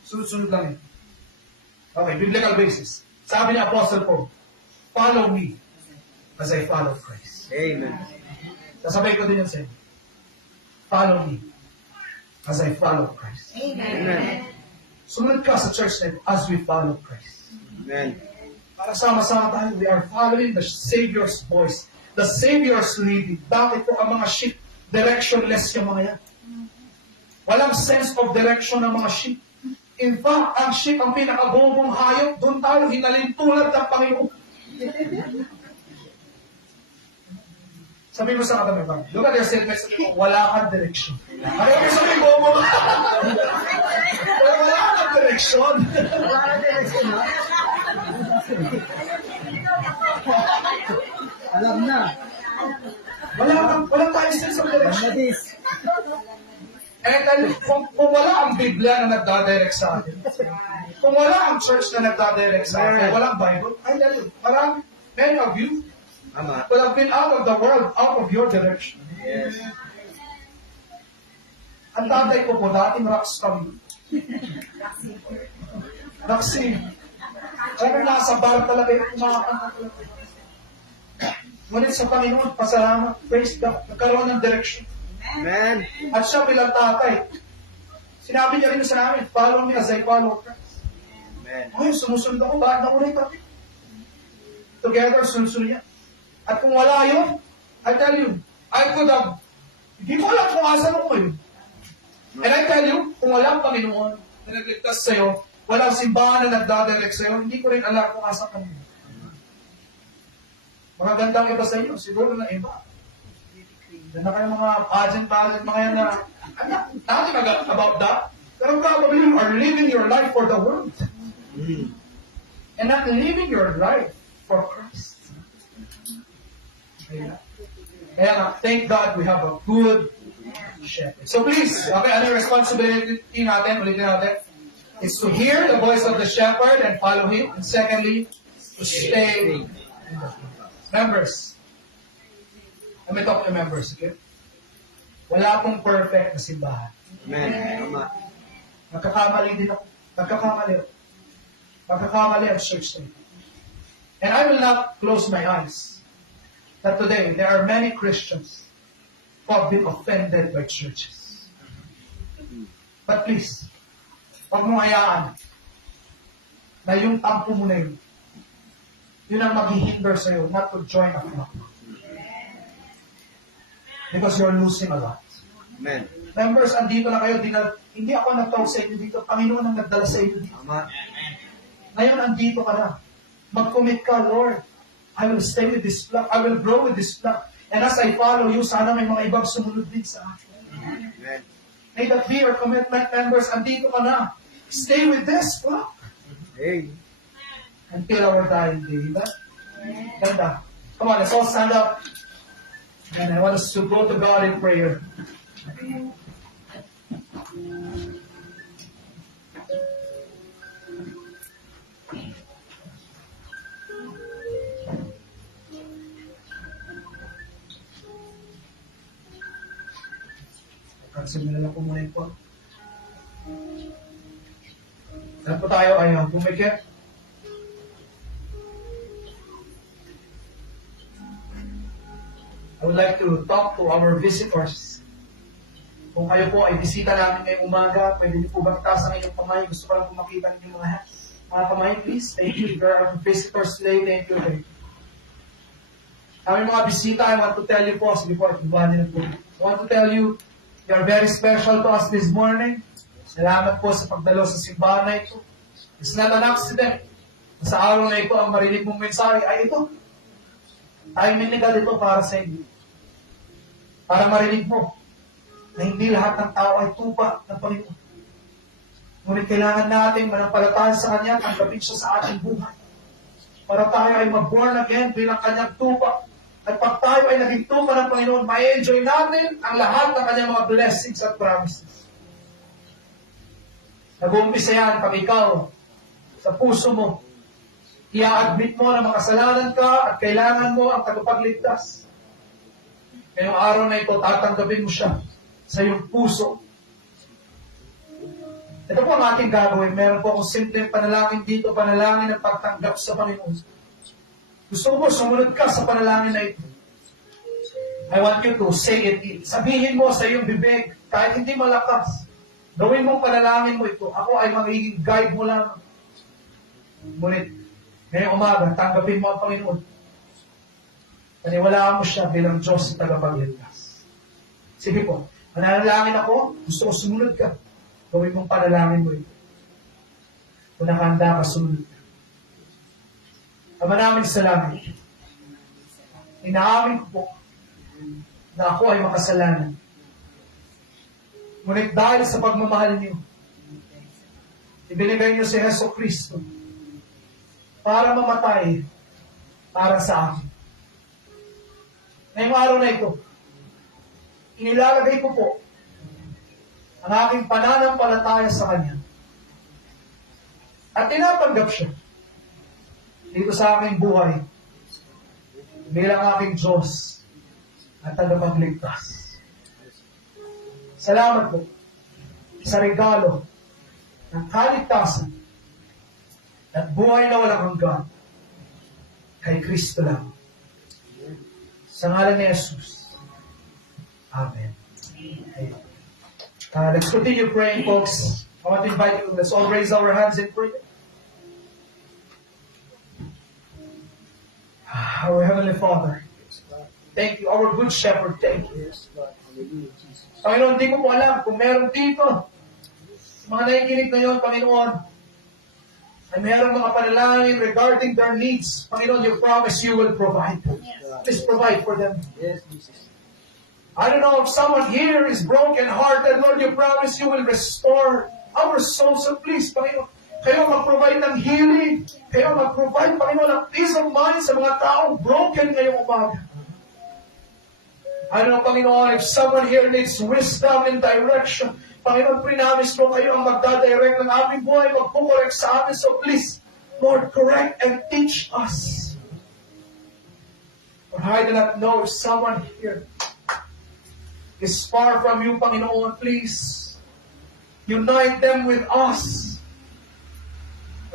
sunod-sunod lang yun. Okay, biblical basis. Sabi ni Apostle Paul, follow me as I follow Christ. Amen. Sasabay ko din yan sa inyo. Follow me as I follow Christ. Amen. Sunod ka sa church na ito as we follow Christ. Amen. Para sama-sama tayo, we are following the Savior's voice, the Savior's leading. Bakit po ang mga sheep, directionless yung mga yan? Walang sense of direction ng mga sheep. In fact, ang sheep ang pinakabobong hayop, doon tayo hinalintulad ng Panginoon. Sabi mo sa katabi ba? Look at your statement, sabi mo, wala kang direction. Ano yung sabi mo mo? Wala kang direction. Wala ka direction, ha? Alam na. Walang tayo sense of direction. Madis. Kung wala ang Biblia na nagdadirect sa atin, kung wala ang church na nagdadirect sa atin, walang Bible, ay dahil, many of you Ama. will have been out of the world, out of your direction. Yes. Ang tatay ko po, dating rockstar. Roxy. Kaya nasa bar talaga yung kumakanta talaga. Ngunit sa Panginoon, pasalamat, praise God, nagkaroon ng direction. Amen. At siya bilang tatay, sinabi niya rin sa namin, follow me as I follow Christ. Amen. Ay, sumusunod ako, bakit naunay kami? Together, sunod-sunod yan. At kung wala yun, I tell you, I could have, hindi ko alam kung asan ako yun. And I tell you, kung walang Panginoon na nagligtas sa'yo, walang simbahan na nagdadirect sa'yo, hindi ko rin alam kung asa ka nyo. Mga gandang iba sa inyo, siguro na iba. Yan na kayo mga pageant, mga yan na, nothing about that. Pero probably you are living your life for the world. And not living your life for Christ. Kaya nga, thank God we have a good shepherd. So please, okay, ano yung responsibility natin, ulitin natin? Is to hear the voice of the shepherd and follow him. And secondly, to stay in the flock. Members. Let me talk to members, okay? Wala pong perfect na simbahan. Amen. Tama. Nagkakamali din ako. Nagkakamali ang church na ito. And I will not close my eyes that today there are many Christians who have been offended by churches. But please, huwag mong hayaan na yung tampo mo na yun ang maghihinder sa'yo not to join a flock. Because you're losing a lot. Amen. Members, andito na kayo. Hindi ako nagtawag sa inyo dito. Panginoon ang nagdala sa inyo dito. Tama. Ngayon, andito ka na. Mag-commit ka, Lord. I will stay with this flock. I will grow with this flock. And as I follow you, sana may mga ibang sumunod din sa akin. Amen. May that be our commitment, members. Andito ka na. Stay with this flock. Hey. Until our dying day. Diba? Ganda. Come on, let's all stand up. And I want us to go to God in prayer. Cancel na lang po muna yung po. Saan po tayo? Ayaw pumikit. I would like to talk to our visitors. Kung kayo po ay bisita namin ngayong umaga, pwede niyo po ba itaas ang inyong kamay? Gusto ko lang po makita niyo mga hands. Mga kamay, please. Thank you. If there are visitors today, thank you. Kami mga bisita, I want to tell you po, sige po, ibahin niyo po. I want to tell you, you are very special to us this morning. Salamat po sa pagdalo sa simbahan na ito. It's not an accident. Sa araw na ito, ang marinig mong mensahe ay ito. Timing ni God ito para sa inyo. Para marinig mo na hindi lahat ng tao ay tupa ng Panginoon. Ngunit kailangan natin manampalataya sa Kanya, tanggapin siya sa ating buhay. Para tayo ay mag-born again bilang Kanyang tupa. At pag tayo ay naging tupa ng Panginoon, ma-enjoy natin ang lahat ng Kanyang mga blessings at promises. Nag-uumpisa yan pag ikaw, sa puso mo, i-admit mo na makasalanan ka at kailangan mo ang tagapagligtas. Ngayong araw na ito, tatanggapin mo siya sa iyong puso. Ito po ang ating gagawin. Meron po akong simpleng panalangin dito, panalangin ng pagtanggap sa Panginoon. Gusto ko po, sumunod ka sa panalangin na ito. I want you to say it. Sabihin mo sa iyong bibig, kahit hindi malakas. Gawin mo panalangin mo ito. Ako ay magiging guide mo lang. Ngunit, ngayong umaga, tanggapin mo ang Panginoon. Paniwalaan mo siya bilang Diyos sa tagapagligtas. Sige po, manalangin ako, gusto ko sumunod ka. Gawin mong panalangin mo ito. Kung nakahanda ka, sumunod ka. Ama namin sa langit, inaamin ko po na ako ay makasalanan. Ngunit dahil sa pagmamahal niyo, ibinigay niyo si Hesus Kristo para mamatay para sa akin. Ngayong araw na ito, inilalagay ko po ang aking pananampalataya sa Kanya. At tinatanggap siya dito sa aking buhay bilang aking Diyos at tagapagligtas. Salamat po sa regalo ng kaligtasan at buhay na walang hanggan kay Kristo lang. Sa ngalan ni Jesus. Amen. Let's continue praying, folks. I want to invite you, let's all raise our hands in prayer. Our Heavenly Father, Thank you. Our good shepherd, thank you. Yes, God. Hallelujah, Jesus. Panginoon, di ko po alam kung meron dito, mga nakikinig ngayon, Panginoon, ay meron mga panalangin regarding their needs. Panginoon, you promise you will provide. Please provide for them. Yes, Jesus. I don't know if someone here is broken-hearted. Lord, you promise you will restore our souls. So please, Panginoon, kayo mag-provide ng healing. Kayo mag-provide, Panginoon, ng peace of mind sa mga taong broken ngayong umaga. I don't know, Panginoon, if someone here needs wisdom and direction, Panginoon, prinamis mo kayo ang magdadirect ng aming buhay, magkukorek sa amin. So please, Lord, correct and teach us. Lord, I do not know if someone here is far from you, Panginoon. Please, unite them with us.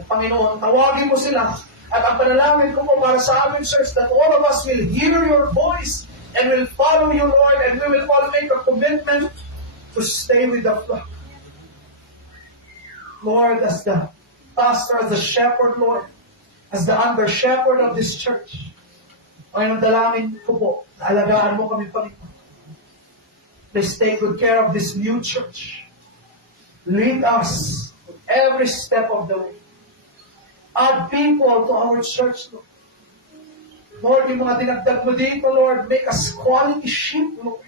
Panginoon, tawagin mo sila. At ang panalangin ko po para sa amin, church, that all of us will hear your voice and will follow you, Lord, and we will all make a commitment to stay with the flock. Lord, as the pastor, as the shepherd, Lord, as the under-shepherd of this church, Panginoon, dalangin ko po, alagaan mo kami, Panginoon. Please take good care of this new church. Lead us every step of the way. Add people to our church, Lord. Lord, yung mga dinagdag mo dito, Lord, make us quality sheep, Lord.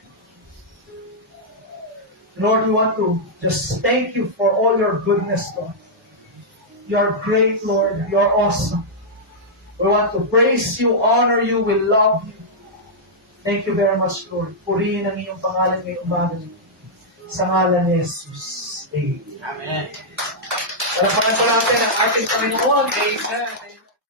Lord, we want to just thank you for all your goodness, Lord. You are great, Lord. You are awesome. We want to praise you, honor you, we love you. Thank you very much, Lord. Purihin ang iyong pangalan ngayong umaga. Sa ngalan ni Jesus. Amen. Amen. Salamat po natin ang ating Panginoon. Amen.